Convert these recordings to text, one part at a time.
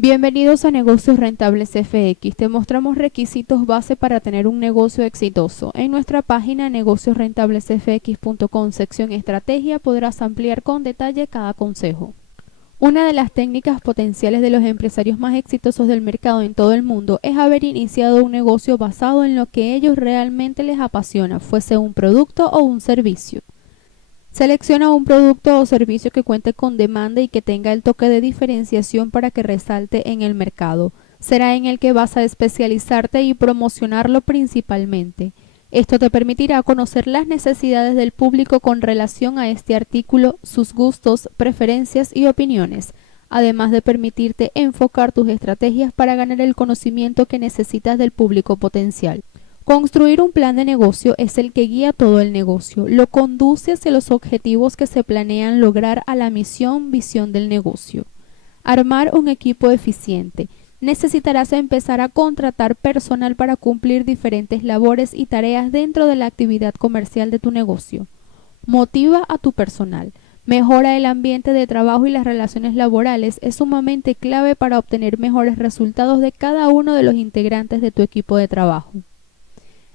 Bienvenidos a Negocios Rentables FX. Te mostramos requisitos base para tener un negocio exitoso. En nuestra página negociosrentablesfx.com, sección Estrategia, podrás ampliar con detalle cada consejo. Una de las técnicas potenciales de los empresarios más exitosos del mercado en todo el mundo es haber iniciado un negocio basado en lo que ellos realmente les apasiona, fuese un producto o un servicio. Selecciona un producto o servicio que cuente con demanda y que tenga el toque de diferenciación para que resalte en el mercado. Será en el que vas a especializarte y promocionarlo principalmente. Esto te permitirá conocer las necesidades del público con relación a este artículo, sus gustos, preferencias y opiniones, además de permitirte enfocar tus estrategias para ganar el conocimiento que necesitas del público potencial. Construir un plan de negocio es el que guía todo el negocio, lo conduce hacia los objetivos que se planean lograr a la visión del negocio. Armar un equipo eficiente. Necesitarás empezar a contratar personal para cumplir diferentes labores y tareas dentro de la actividad comercial de tu negocio. Motiva a tu personal. Mejora el ambiente de trabajo y las relaciones laborales es sumamente clave para obtener mejores resultados de cada uno de los integrantes de tu equipo de trabajo.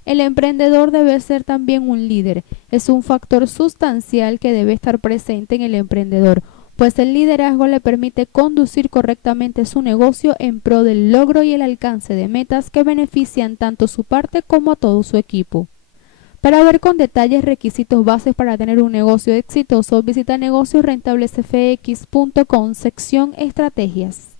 El emprendedor debe ser también un líder. Es un factor sustancial que debe estar presente en el emprendedor, pues el liderazgo le permite conducir correctamente su negocio en pro del logro y el alcance de metas que benefician tanto su parte como a todo su equipo. Para ver con detalles requisitos bases para tener un negocio exitoso, visita negociosrentablesfx.com, sección Estrategias.